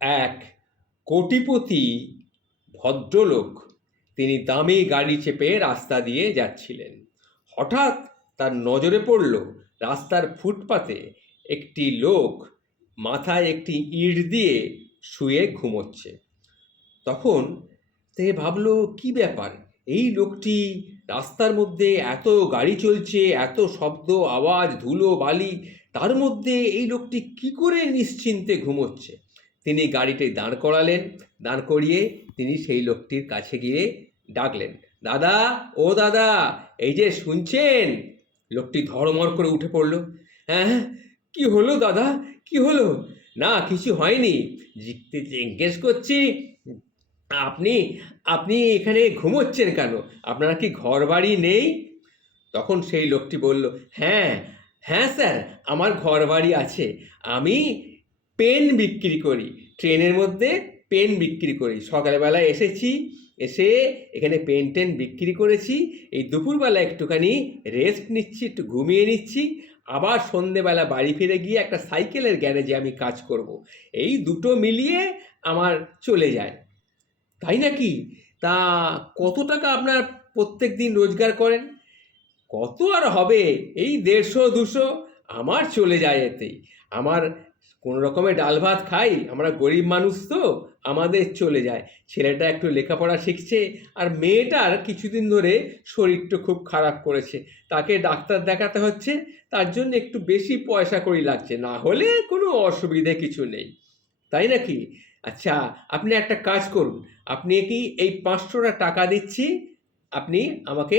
এক কোটিপতি ভদ্রলোক তিনি দামি গাড়ি চেপে রাস্তা দিয়ে যাচ্ছিলেন। হঠাৎ তার নজরে পড়ল রাস্তার ফুটপাতে একটি লোক মাথায় একটি ইঁট দিয়ে শুয়ে ঘুমোচ্ছে। তখন সে ভাবলো, কি ব্যাপার, এই লোকটি রাস্তার মধ্যে, এত গাড়ি চলছে, এত শব্দ আওয়াজ, ধুলো বালি, তার মধ্যে এই লোকটি কি করে নিশ্চিন্তে ঘুমোচ্ছে। তিনি গাড়িটি দাঁড় করালেন। দাঁড় করিয়ে তিনি সেই লোকটির কাছে গিয়ে ডাকলেন, দাদা, ও দাদা, এই যে শুনছেন? লোকটি ধড়মড় করে উঠে পড়ল। হ্যাঁ, কি হলো দাদা, কি হলো? না, কিছু হয়নি, জিজ্ঞেস করছি আপনি আপনি এখানে ঘুমোচ্ছেন কেন? আপনার কি ঘর বাড়ি নেই? তখন সেই লোকটি বলল, হ্যাঁ হ্যাঁ স্যার, আমার ঘর বাড়ি আছে। আমি পেন বিক্রি করি, ট্রেনের মধ্যে পেন বিক্রি করি। সকালবেলায় এসেছি, এসে এখানে পেন টেন বিক্রি করেছি। এই দুপুরবেলা একটুখানি রেস্ট নিচ্ছি, একটু ঘুমিয়ে নিচ্ছি। আবার সন্ধেবেলা বাড়ি ফিরে গিয়ে একটা সাইকেলের গ্যারেজে আমি কাজ করব। এই দুটো মিলিয়ে আমার চলে যায়। তাই নাকি? তা কত টাকা আপনার প্রত্যেক দিন রোজগার করেন? কত আর হবে, এই 150-200 আমার চলে যায় এতেই। আমার কোনো রকমের ডাল ভাত খাই, আমরা গরিব মানুষ তো, আমাদের চলে যায়। ছেলেটা একটু লেখাপড়া শিখছে, আর মেয়েটার কিছুদিন ধরে শরীরটা খুব খারাপ করেছে, তাকে ডাক্তার দেখাতে হচ্ছে, তার জন্য একটু বেশি পয়সা কড়ি লাগছে, না হলে কোনো অসুবিধে কিছু নেই। তাই নাকি? আচ্ছা, আপনি একটা কাজ করুন, আপনি কি এই 500 টাকা দিচ্ছি, আপনি আমাকে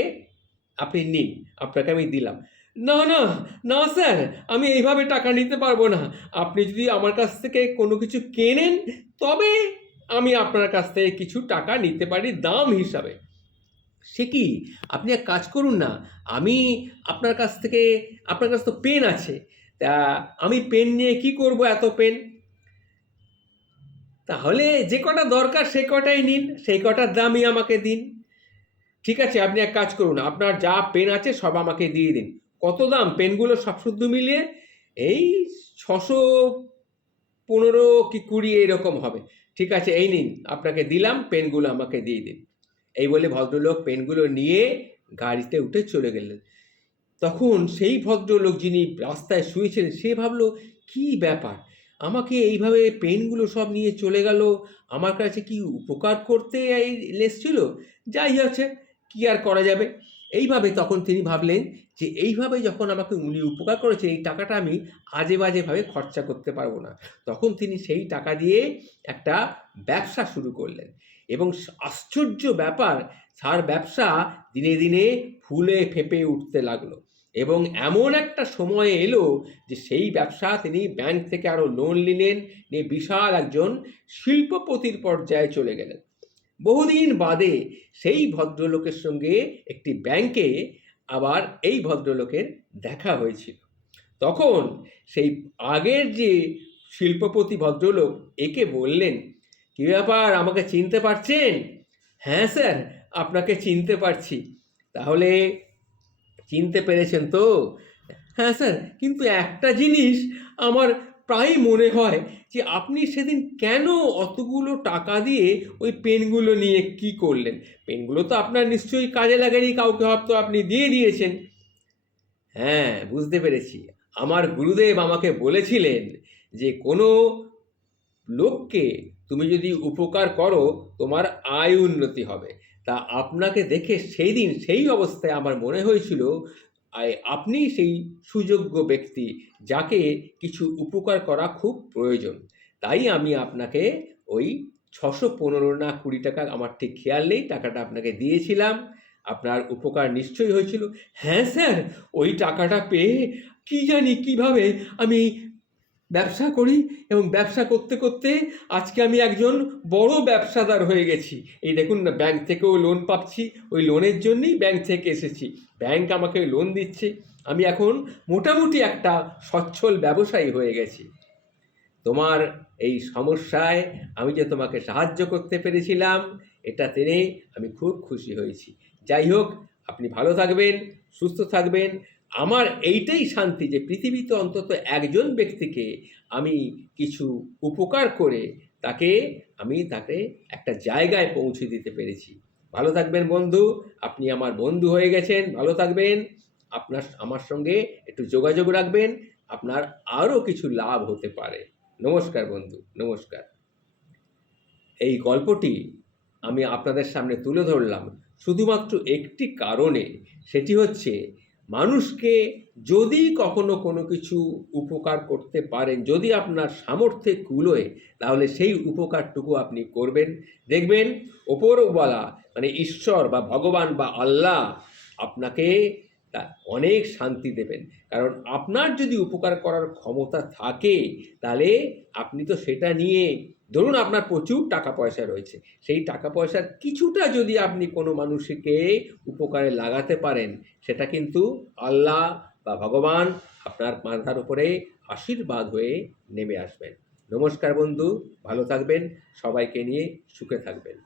আপনি নিন, আপনাকে আমি দিলাম। না না না স্যার, আমি এইভাবে টাকা নিতে পারবো না। আপনি যদি আমার কাছ থেকে কোনো কিছু কেনেন, তবে আমি আপনার কাছ থেকে কিছু টাকা নিতে পারি দাম হিসাবে। সে কি? আপনি এক কাজ করুন না, আমি আপনার কাছ থেকে, আপনার কাছে তো পেন আছে, তা আমি পেন নিয়ে কি করব এত পেন? তাহলে যে কটা দরকার সে কটাই নিন, সেই কটার দামই আমাকে দিন। ঠিক আছে, আপনি এক কাজ করুন, আপনার যা পেন আছে সব আমাকে দিয়ে দিন। কত দাম পেনগুলো সব শুদ্ধ মিলিয়ে? এই 615 কি 20 এরকম হবে। ঠিক আছে, এই নিন, আপনাকে দিলাম, পেনগুলো আমাকে দিয়ে দিন। এই বলে ভদ্রলোক পেনগুলো নিয়ে গাড়িতে উঠে চলে গেলেন। তখন সেই ভদ্রলোক যিনি রাস্তায় শুয়েছিলেন, সে ভাবলো, কি ব্যাপার, আমাকে এইভাবে পেনগুলো সব নিয়ে চলে গেল, আমার কাছে কি উপকার করতে এসেছিল? যাই আছে, কি আর করা যাবে। এইভাবে তখন তিনি ভাবলেন যে এইভাবে যখন আমাকে উনি উপকার করেছে, এই টাকাটা আমি আজে বাজেভাবে খরচা করতে পারবো না। তখন তিনি সেই টাকা দিয়ে একটা ব্যবসা শুরু করলেন, এবং আশ্চর্য ব্যাপার, তার ব্যবসা দিনে দিনে ফুলে ফেঁপে উঠতে লাগলো। এবং এমন একটা সময় এলো যে সেই ব্যবসা তিনি ব্যাংক থেকে আরও লোন নিলেন, নিয়ে বিশাল একজন শিল্পপতির পর্যায়ে চলে গেলেন। বহুদিন বাদে সেই ভদ্রলোকের সঙ্গে একটি ব্যাংকে আবার এই ভদ্রলোকের দেখা হয়েছিল। তখন সেই আগের যে শিল্পপতি ভদ্রলোক একে বললেন, কি ব্যাপার, আমাকে চিনতে পারছেন? হ্যাঁ স্যার, আপনাকে চিনতে পারছি। তাহলে চিনতে পেরেছেন তো? হ্যাঁ স্যার, কিন্তু একটা জিনিস আমার প্রায়ই মনে হয় যে আপনি সেদিন কেন অতগুলো টাকা দিয়ে ওই পেনগুলো নিয়ে কি করলেন? পেনগুলো তো আপনার নিশ্চয়ই কাজে লাগেনি, কাউকে হয়তো আপনি দিয়ে দিয়েছেন। হ্যাঁ, বুঝতে পেরেছি। আমার গুরুদেব আমাকে বলেছিলেন যে কোনো লোককে তুমি যদি উপকার করো, তোমার আয় উন্নতি হবে। তা আপনাকে দেখে সেই দিন সেই অবস্থায় আমার মনে হয়েছিল আপনি সেই সুযোগ্য ব্যক্তি, যাকে কিছু উপকার করা খুব প্রয়োজন। তাই আমি আপনাকে ওই 615 না 20 টাকা, আমার ঠিক খেয়াল নেই, টাকাটা আপনাকে দিয়েছিলাম। আপনার উপকার নিশ্চয়ই হয়েছিল। হ্যাঁ স্যার, ওই টাকাটা পেয়ে কি জানি কিভাবে আমি ব্যবসা করি, এবং ব্যবসা করতে করতে আজকে আমি একজন বড় ব্যবসাদার হয়ে গেছি। এই দেখুন না, ব্যাংক থেকেও লোন পাচ্ছি, ওই লোনের জন্যই ব্যাংক থেকে এসেছি, ব্যাংক আমাকে লোন দিচ্ছে, আমি এখন মোটামুটি একটা সচ্ছল ব্যবসায়ী হয়ে গেছি। তোমার এই সমস্যায় আমি যে তোমাকে সাহায্য করতে পেরেছিলাম, এটা জেনে আমি খুব খুশি হয়েছি। যাই হোক, আপনি ভালো থাকবেন, সুস্থ থাকবেন। আমার এইটাই শান্তি যে পৃথিবীতে অন্তত একজন ব্যক্তিকে আমি কিছু উপকার করে তাকে একটা জায়গায় পৌঁছে দিতে পেরেছি। ভালো থাকবেন বন্ধু, আপনি আমার বন্ধু হয়ে গেছেন, ভালো থাকবেন। আমার সঙ্গে একটু যোগাযোগ রাখবেন, আপনার আরও কিছু লাভ হতে পারে। নমস্কার বন্ধু, নমস্কার। এই গল্পটি আমি আপনাদের সামনে তুলে ধরলাম শুধুমাত্র একটি কারণে, সেটি হচ্ছে মানুষকে যদি কখনো কোনো কিছু উপকার করতে পারেন, যদি আপনার সামর্থ্যে কুলোয়, তাহলে সেই উপকারটুকু আপনি করবেন। দেখবেন ওপরওয়ালা মানে ঈশ্বর বা ভগবান বা আল্লাহ আপনাকে তা অনেক শান্তি দেবেন। কারণ আপনার যদি উপকার করার ক্ষমতা থাকে, তাহলে আপনি তো সেটা নিয়ে, ধরুন আপনার প্রচুর টাকা পয়সা রয়েছে, সেই টাকা পয়সার কিছুটা যদি আপনি কোনো মানুষকে উপকারে লাগাতে পারেন, সেটা কিন্তু আল্লাহ বা ভগবান আপনার মাথার উপরে আশীর্বাদ হয়ে নেমে আসবেন। নমস্কার বন্ধু, ভালো থাকবেন, সবাইকে নিয়ে সুখে থাকবেন।